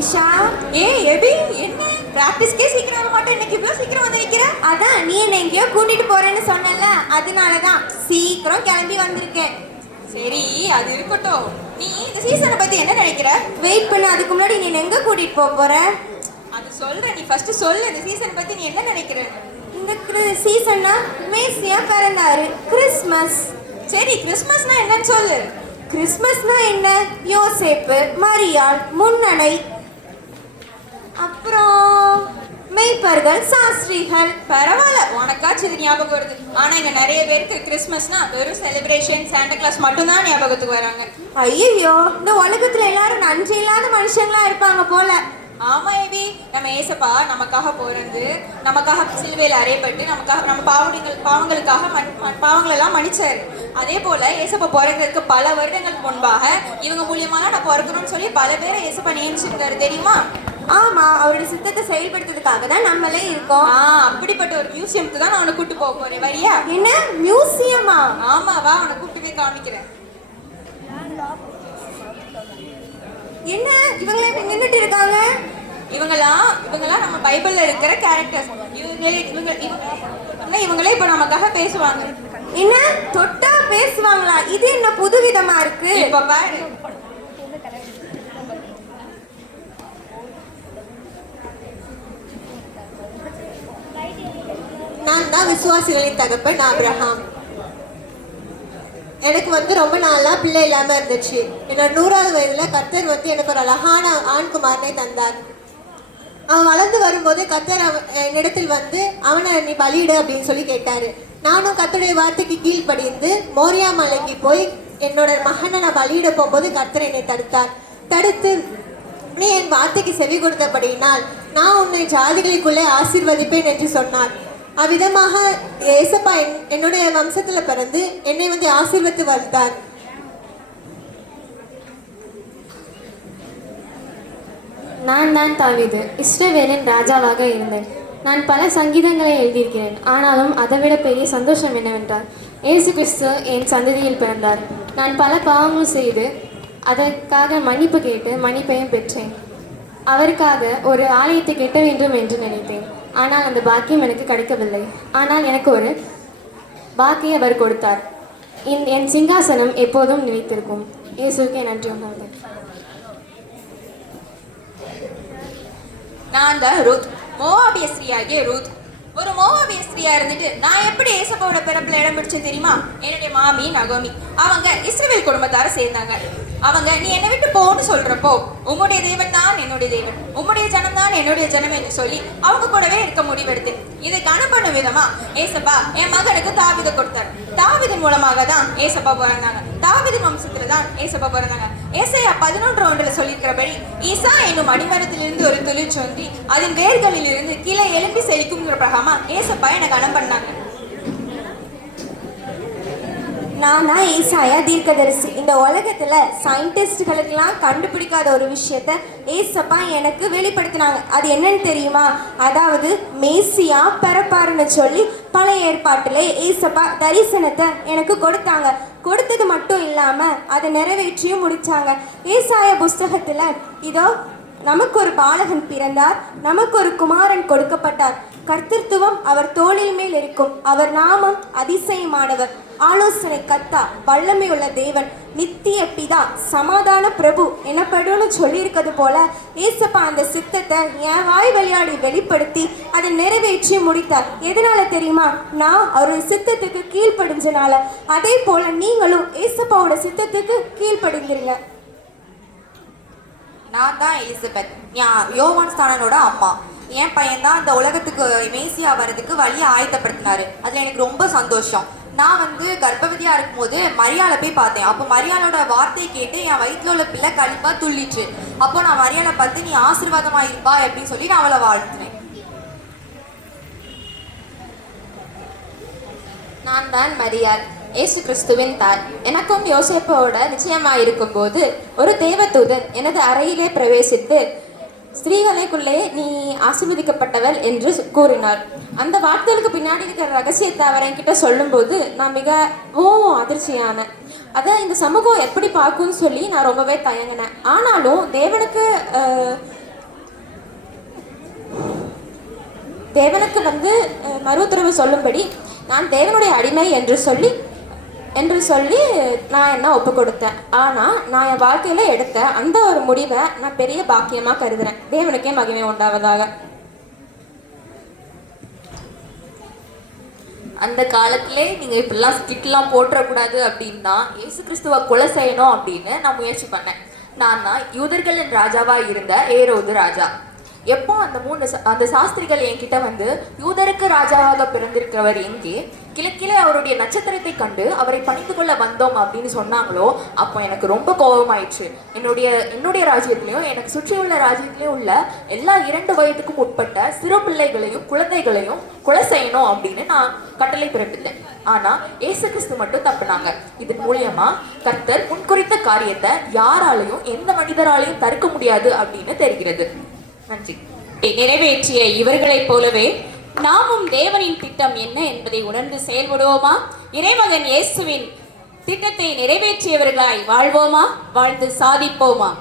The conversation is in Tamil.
நிஷா? ஏ எபி என்ன? பிராக்டிஸ்க்கே சீக்கிரம் வர மாட்டேன். இன்னைக்கு இவ்வளோ சீக்கிரம் வந்து நிற்கிற அதான் நீ என்ன எங்கேயோ கூட்டிட்டு போறேன்னு சொன்னல அதனால தான் சீக்கிரம் கிளம்பி வந்திருக்கேன். சரி அது இருக்கட்டும். நீ இந்த சீசனை பத்தி என்ன நினைக்கிற? வெயிட் பண்ண அதுக்கு முன்னாடி நீ எங்க கூட்டிட்டு போக போற? அது சொல்ற. நீ ஃபர்ஸ்ட் சொல்லு இந்த சீசன் பத்தி நீ என்ன நினைக்கிற? இந்த சீசன்னா மேசியா பிறந்தாரு? கிறிஸ்மஸ் சரி கிறிஸ்மஸ்னா என்னன்னு சொல்லு. கிறிஸ்மஸ்னா என்ன? யோசேப்பு மரியாள் முன்னணை அப்புறம் மெய்ப்பர்கள் சாஸ்திரிகள் பரவாயில்ல உனக்காச்சும் இது ஞாபகம் வருது. ஆனா இங்க நிறைய பேருக்கு கிறிஸ்மஸ்னா வெறும் செலிப்ரேஷன் சாண்டா கிளாஸ் மட்டும்தான் ஞாபகத்துக்கு வராங்க. ஐயோ இந்த உலகத்துல எல்லாரும் நன்றி இல்லாத மனுஷங்களா இருப்பாங்க போல. ஆமா ஏபி நம்ம ஏசப்பா நமக்காக பிறந்து நமக்காக சிலுவையில் அறையப்பட்டு நமக்காக நம்ம பாவங்கள் பாவங்களுக்காக பாவங்களெல்லாம் மன்னிச்சாரு. அதே போல ஏசப்பா பிறந்ததுக்கு பல வருடங்களுக்கு முன்பாக இவங்க மூலியமாக நான் பிறக்கணும்னு சொல்லி பல பேரை ஏசப்பா நியமிச்சிருக்காரு. தெரியுமா? ஆமா அவருடைய சித்தத்தை செயல்படுத்துறதுக்காக தான் நம்மளே இருக்கோம். ஆ அப்படிப்பட்ட ஒரு மியூசியம்க்கு தான் நான் உன்னை கூட்டு போக போறேன். வரியா? என்ன? மியூசியமா ஆமா வா உன்னை கூட்டு போய் காமிக்கிறேன். என்ன? இவங்க நின்னுட்டு இருக்காங்க? இவங்கெல்லாம் இவங்கெல்லாம் நம்ம பைபிள்ல இருக்கிற கேரக்டர்ஸ் இவங்களே இவங்க இவங்க இவங்களே இப்போ நமக்காக பேசுவாங்க. என்ன? தொட்டா பேசுவாங்களா? இது என்ன புதுவிதமா இருக்கு? இப்ப பாரு நான் தான் விசுவாசிகளின் தகப்பன் ஆப்ரஹாம் எனக்கு வந்து ரொம்ப நாளா பிள்ளை இல்லாம இருந்துச்சு. என்னோட நூறாவது வயதில் கர்த்தர் வந்து எனக்கு ஒரு அழகான ஆண்குமாரனை தந்தார். அவன் வளர்ந்து வரும்போது கர்த்தர் அவன் என்னிடத்தில் வந்து அவனை நீ பலியிடு அப்படின்னு சொல்லி கேட்டாரு. நானும் கத்தருடைய வார்த்தைக்கு கீழ்ப்படிந்து மோரியா மலைக்கு போய் என்னோட மகனை நான் பலியிட போகும்போது கர்த்தர் என்னை தடுத்தார். தடுத்து நீ என் வார்த்தைக்கு செவி கொடுத்தபடியினால் நான் உன்னை ஜாதிகளுக்குள்ளே ஆசிர்வதிப்பேன் என்று சொன்னார். அவ்விதமாக ஏசப்பா என் என்னுடைய வம்சத்துல பிறந்து என்னை வந்து ஆசீர்வத்து வந்தார். நான் தான் தாவிது இஸ்ரவேலின் ராஜாவாக இருந்தேன். நான் பல சங்கீதங்களை எழுதியிருக்கிறேன். ஆனாலும் அதைவிட பெரிய சந்தோஷம் என்னவென்றால் இயேசு கிறிஸ்து என் சந்ததியில் பிறந்தார். நான் பல பாவங்கள் செய்து அதற்காக மன்னிப்பு கேட்டு மன்னிப்பையும் பெற்றேன். அவருக்காக ஒரு ஆலயத்தை கட்ட வேண்டும் என்று நினைத்தேன். ஆனால் அந்த பாக்கியம் எனக்கு கிடைக்கவில்லை. ஆனால் எனக்கு ஒரு பாக்கியை அவர் கொடுத்தார். என் என் சிங்காசனம் எப்போதும் நினைத்திருக்கும் இயேசுக்கே நன்றி உண்டாவது நான் தான் ரூத். மோவாபிய ஸ்ரீயாகிய ரூத். ஒரு மோவாபிய ஸ்ரீயா இருந்துட்டு நான் எப்படி ஏசப்பாவோட பிறப்புல இடம் பிடிச்சேன் தெரியுமா? என்னுடைய மாமி நகோமி. அவங்க இஸ்ரேல் குடும்பத்தார சேர்ந்தாங்க. அவங்க நீ என்னை விட்டு போன்னு சொல்றப்போ உம்முடைய தெய்வம் தான் என்னுடைய தெய்வம் உம்முடைய ஜனம் தான் என்னுடைய ஜனம் என்று சொல்லி அவங்க கூடவே இருக்க முடிவெடுத்து இதை கணப்பண்ணும் விதமா? ஏசப்பா என் மகனுக்கு தாவிதை கொடுத்தார். தாவிதன் மூலமாக தான் ஏசப்பா பிறந்தாங்க. தாவிதன் வம்சத்துல தான் ஏசப்பா பிறந்தாங்க. ஏசையா பதினொன்று ஒன்றில் சொல்லியிருக்கிறபடி ஈசா என்னும் அடிமரத்திலிருந்து ஒரு துளிர் அதன் வேர்களிலிருந்து கீழே எலும்பி செழிக்குங்கிற பிரகாமா ஏசப்பா என்னை கணம் பண்ணாங்க. நான் தான் ஏசாயா தீர்க்கதரிசி. இந்த உலகத்துல சயின்டிஸ்டுகளுக்கெல்லாம் கண்டுபிடிக்காத ஒரு விஷயத்த ஏசப்பா எனக்கு வெளிப்படுத்தினாங்க. அது என்னன்னு தெரியுமா? அதாவது மேசியா பிறப்பாருன்னு சொல்லி பழைய ஏற்பாட்டில் ஏசப்பா தரிசனத்தை எனக்கு கொடுத்தாங்க. கொடுத்தது மட்டும் இல்லாமல் அதை நிறைவேற்றியும் முடித்தாங்க ஏசாயா புஸ்தகத்தில் இதோ நமக்கு ஒரு பாலகன் பிறந்தார் நமக்கு ஒரு குமாரன் கொடுக்கப்பட்டார். கர்த்தத்துவம் அவர் தோளில் மேல் இருக்கும். அவர் நாமம் அதிசயமானவர். ஆலோசனை கத்தா வல்லமை உள்ள தேவன் நித்திய பிதா சமாதான பிரபு எனப்படும்னு சொல்லியிருக்கிறது போல ஏசப்பா அந்த சித்தத்தை என் வாய் விளையாடி வெளிப்படுத்தி அதை நிறைவேற்றி முடித்தார். எதனால தெரியுமா? நான் அவருடைய சித்தத்துக்கு கீழ்ப்படிஞ்சனால. அதே போல நீங்களும் ஏசப்பாவோட சித்தத்துக்கு கீழ்ப்படிங்கிறீங்க நான் தான் எலிசபெத் யா- யோவான் ஸ்தானனோட அம்மா என் பையன் தான் இந்த உலகத்துக்கு மேசியா வர்றதுக்கு வழியை ஆயத்தப்படுத்தினாரு. அதில் எனக்கு ரொம்ப சந்தோஷம். நான் வந்து கர்ப்பவதியாக இருக்கும்போது மரியாதை போய் பார்த்தேன். அப்போ மரியாளோட வார்த்தையை கேட்டு என் வயிற்றுல உள்ள பிள்ளை கழிப்பாக துள்ளிச்சு அப்போ நான் மரியாதை பார்த்து நீ ஆசீர்வாதமா இருப்பா அப்படின்னு சொல்லி நான் அவளை வாழ்த்துனேன் நான் தான் மரியாள். ஏசு கிறிஸ்துவின் தாய். எனக்கும் யோசிப்போட நிச்சயமாக இருக்கும்போது ஒரு தேவதூதன் எனது அறையிலே பிரவேசித்து ஸ்திரீகளுக்குள்ளே நீ ஆசிர்வதிக்கப்பட்டவள் என்று கூறினார் அந்த வார்த்தைகளுக்கு பின்னாடி இருக்கிற ரகசியத்தை அவர் என்கிட்ட சொல்லும்போது நான் மிகவும் அதிர்ச்சியான. அதை இந்த சமூகம் எப்படி பார்க்கும்னு சொல்லி நான் ரொம்பவே தயங்கினேன். ஆனாலும் தேவனுக்கு தேவனுக்கு வந்து மறு உத்தரவு சொல்லும்படி நான் தேவனுடைய அடிமை என்று சொல்லி என்று சொல்லி நான் என்ன ஒப்பு கொடுத்தேன் ஆனால் நான் என் வாழ்க்கையில் எடுத்த அந்த ஒரு முடிவை நான் பெரிய பாக்கியமாக கருதுறேன். தேவனுக்கே மகிமை உண்டாவதாக. அந்த காலத்திலே நீங்கள் இப்படிலாம் ஸ்கிட்லாம் போட்டுறக்கூடாது அப்படின்னா இயேசு கிறிஸ்துவ கொலை செய்யணும் அப்படின்னு நான் முயற்சி பண்ணேன். நான் தான் யூதர்களின் ராஜாவாக இருந்த ஏரோது ராஜா. எப்போ அந்த மூணு சா- அந்த சாஸ்திரிகள் என்கிட்ட வந்து யூதருக்கு ராஜாவாக பிறந்திருக்கிறவர் எங்கே? கிழக்கிலே அவருடைய நட்சத்திரத்தை கண்டு அவரை பணித்து கொள்ள வந்தோம் அப்படின்னு சொன்னாங்களோ அப்போ எனக்கு ரொம்ப கோபமாயிடுச்சு என்னுடைய என்னுடைய ராஜ்யத்திலையும் எனக்கு சுற்றியுள்ள ராஜ்யத்திலையும் உள்ள எல்லா இரண்டு வயதுக்கும் உட்பட்ட சிறு பிள்ளைகளையும் குழந்தைகளையும் கொலை செய்யணும் அப்படின்னு நான் கட்டளை பிறப்பித்தேன். ஆனா இயேசு கிறிஸ்து மட்டும் தப்புனாங்க. இதன் மூலியமா கர்த்தர் முன்குறித்த காரியத்தை யாராலையும் எந்த மனிதராலையும் தடுக்க முடியாது அப்படின்னு தெரிகிறது. நன்றி. நிறைவேற்றிய இவர்களைப் போலவே நாமும் தேவனின் திட்டம் என்ன என்பதை உணர்ந்து செயல்படுவோமா? இறைமகன் இயேசுவின் திட்டத்தை நிறைவேற்றியவர்களாய் வாழ்வோமா? வாழ்ந்து சாதிப்போமா?